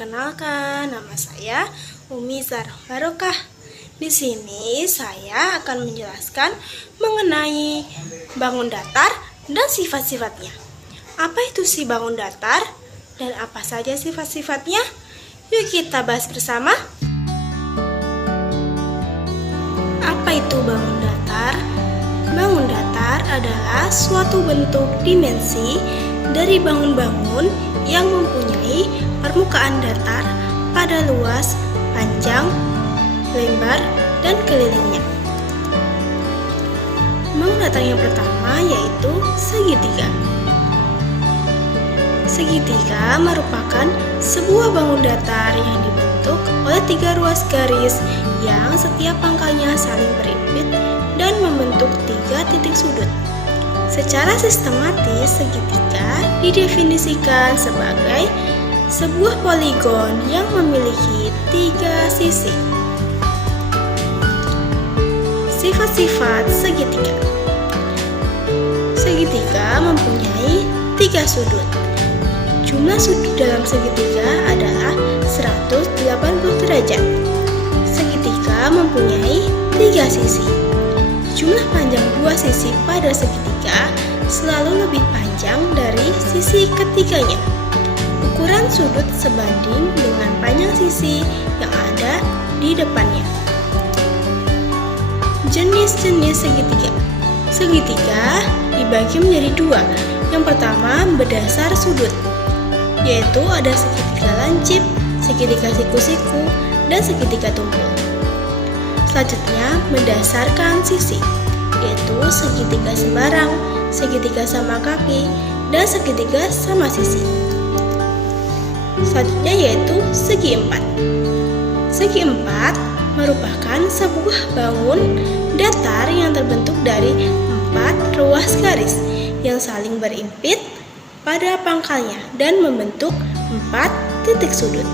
Perkenalkan, nama saya Umi Zarah Barokah. Di sini saya akan menjelaskan mengenai bangun datar dan sifat-sifatnya. Apa itu si bangun datar dan apa saja sifat-sifatnya? Yuk kita bahas bersama. Apa itu bangun datar? Bangun datar adalah suatu bentuk dimensi dari bangun-bangun yang mempunyai permukaan datar pada luas, panjang, lebar, dan kelilingnya. Bangun datar yang pertama yaitu segitiga. Segitiga merupakan sebuah bangun datar yang dibentuk oleh 3 ruas garis yang setiap pangkalnya saling berimpit dan membentuk 3 titik sudut. Secara sistematis, segitiga didefinisikan sebagai sebuah poligon yang memiliki 3 sisi. Sifat-sifat segitiga. Segitiga mempunyai 3 sudut. Jumlah sudut dalam segitiga adalah 180 derajat. Segitiga mempunyai 3 sisi. Jumlah panjang 2 sisi pada segitiga selalu lebih panjang dari sisi ketiganya. Ukuran sudut sebanding dengan panjang sisi yang ada di depannya. Jenis-jenis segitiga. Segitiga dibagi menjadi 2. Yang pertama berdasar sudut, yaitu ada segitiga lancip, segitiga siku-siku, dan segitiga tumpul. Selanjutnya berdasarkan sisi, yaitu segitiga sembarang, segitiga sama kaki, dan segitiga sama sisi. Selanjutnya yaitu segi empat. Segi empat merupakan sebuah bangun datar yang terbentuk dari 4 ruas garis yang saling berimpit pada pangkalnya dan membentuk 4 titik sudut.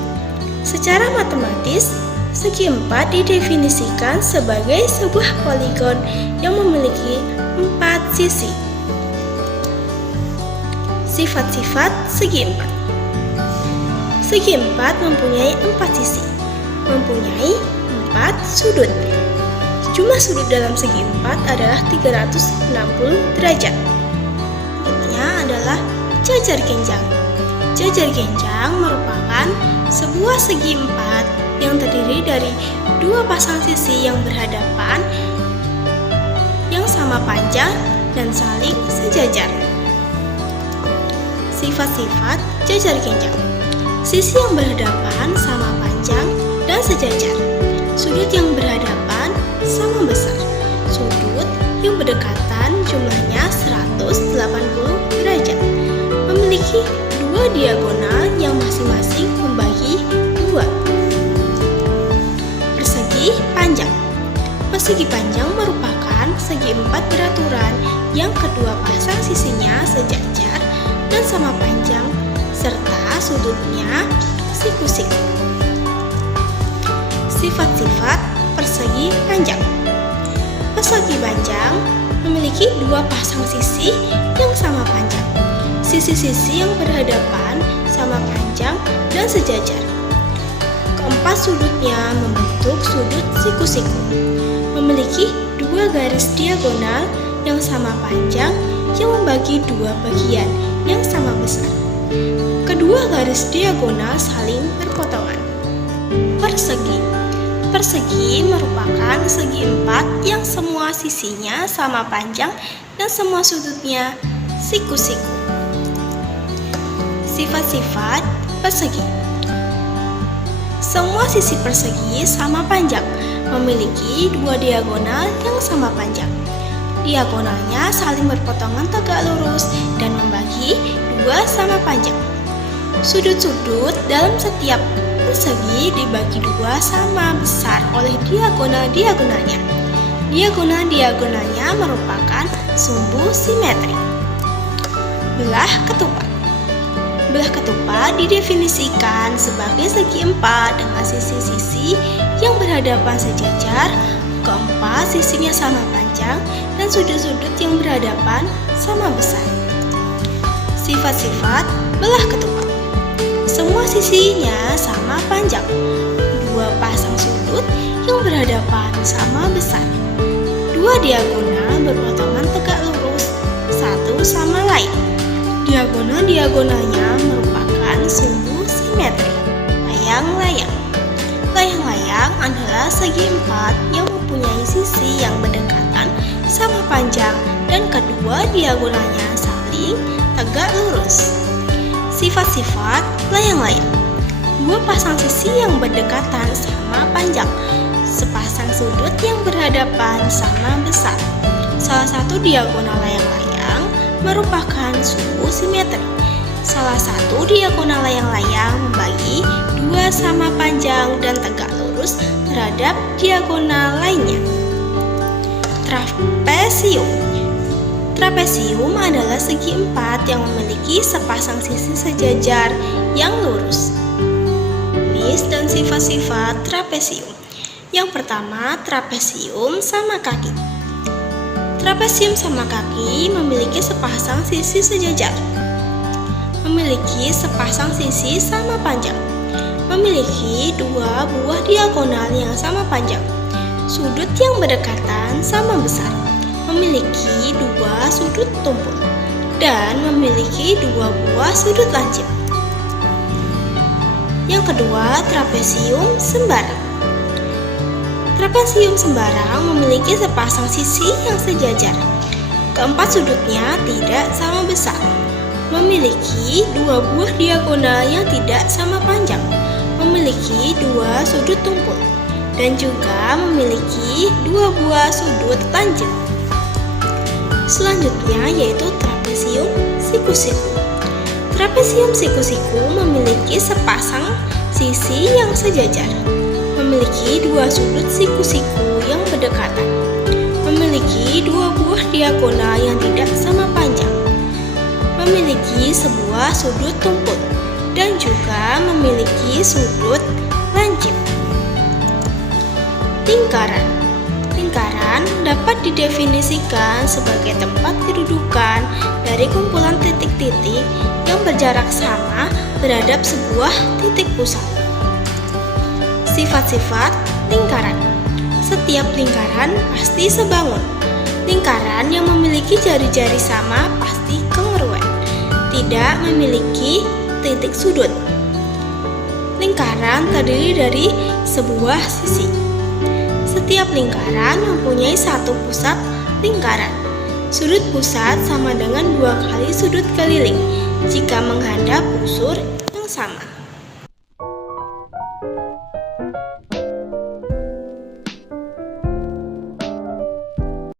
Secara matematis, segi empat didefinisikan sebagai sebuah poligon yang memiliki 4 sisi. Sifat-sifat segi empat. Segi empat mempunyai 4 sisi, mempunyai 4 sudut. Jumlah sudut dalam segi empat adalah 360 derajat. Selanjutnya adalah jajar genjang. Jajar genjang merupakan sebuah segi empat yang terdiri dari 2 pasang sisi yang berhadapan, yang sama panjang dan saling sejajar. Sifat-sifat jajar genjang. Sisi yang berhadapan sama panjang dan sejajar. Sudut yang berhadapan sama besar. Sudut yang berdekatan jumlahnya 180 derajat. Memiliki 2 diagonal yang masing-masing membagi 2. Persegi panjang. Persegi panjang merupakan segi empat beraturan yang kedua pasang sisinya sejajar dan sama panjang serta sudutnya siku-siku. Sifat-sifat persegi panjang. Persegi panjang memiliki 2 pasang sisi yang sama panjang. Sisi-sisi yang berhadapan sama panjang dan sejajar. Keempat sudutnya membentuk sudut siku-siku. Memiliki 2 garis diagonal yang sama panjang yang membagi 2 bagian yang sama besar. Kedua garis diagonal saling berpotongan. Persegi. Persegi merupakan segi empat yang semua sisinya sama panjang dan semua sudutnya siku-siku. Sifat-sifat persegi. Semua sisi persegi sama panjang, memiliki 2 diagonal yang sama panjang. Diagonalnya saling berpotongan tegak lurus dan membagi 2 sama panjang. Sudut-sudut dalam setiap persegi dibagi 2 sama besar oleh diagonal-diagonalnya. Diagonal-diagonalnya merupakan sumbu simetri. Belah ketupat. Belah ketupat didefinisikan sebagai segi empat dengan sisi-sisi yang berhadapan sejajar, keempat sisinya sama panjang, dan sudut-sudut yang berhadapan sama besar. Sifat-sifat belah ketupat. Semua sisinya sama panjang. Dua pasang sudut yang berhadapan sama besar. Dua diagonal berpotongan tegak lurus satu sama lain. Diagonal-diagonalnya merupakan sumbu simetri. Layang-layang. Layang-layang adalah segi empat yang mempunyai sisi yang berdekatan sama panjang dan kedua diagonalnya saling tegak lurus. Sifat-sifat layang-layang. Dua pasang sisi yang berdekatan sama panjang. Sepasang sudut yang berhadapan sama besar. Salah satu diagonal layang-layang merupakan sumbu simetri. Salah satu diagonal layang-layang membagi dua sama panjang dan tegak lurus terhadap diagonal lainnya. Trapesium. Trapesium adalah segi empat yang memiliki sepasang sisi sejajar yang lurus. Jenis dan sifat-sifat trapesium. Yang pertama, trapesium sama kaki. Trapesium sama kaki memiliki sepasang sisi sejajar. Memiliki sepasang sisi sama panjang. Memiliki dua buah diagonal yang sama panjang. Sudut yang berdekatan sama besar. Memiliki dua sudut tumpul. Dan memiliki dua buah sudut lancip. Yang kedua, trapesium sembarang. Trapesium sembarang memiliki sepasang sisi yang sejajar. Keempat sudutnya tidak sama besar. Memiliki dua buah diagonal yang tidak sama panjang. Memiliki dua sudut tumpul. Dan juga memiliki dua buah sudut lancip. Selanjutnya yaitu trapesium siku-siku. Trapesium siku-siku memiliki sepasang sisi yang sejajar. Memiliki dua sudut siku-siku yang berdekatan. Memiliki dua buah diagonal yang tidak sama panjang. Memiliki sebuah sudut tumpul dan juga memiliki sudut lancip. Lingkaran. Lingkaran dapat didefinisikan sebagai tempat kedudukan dari kumpulan titik-titik yang berjarak sama terhadap sebuah titik pusat. Sifat-sifat lingkaran. Setiap lingkaran pasti sebangun. Lingkaran yang memiliki jari-jari sama pasti kongruent, tidak memiliki titik sudut. Lingkaran terdiri dari sebuah sisi. Setiap lingkaran mempunyai satu pusat lingkaran. Sudut pusat sama dengan dua kali sudut keliling jika menghadap busur yang sama.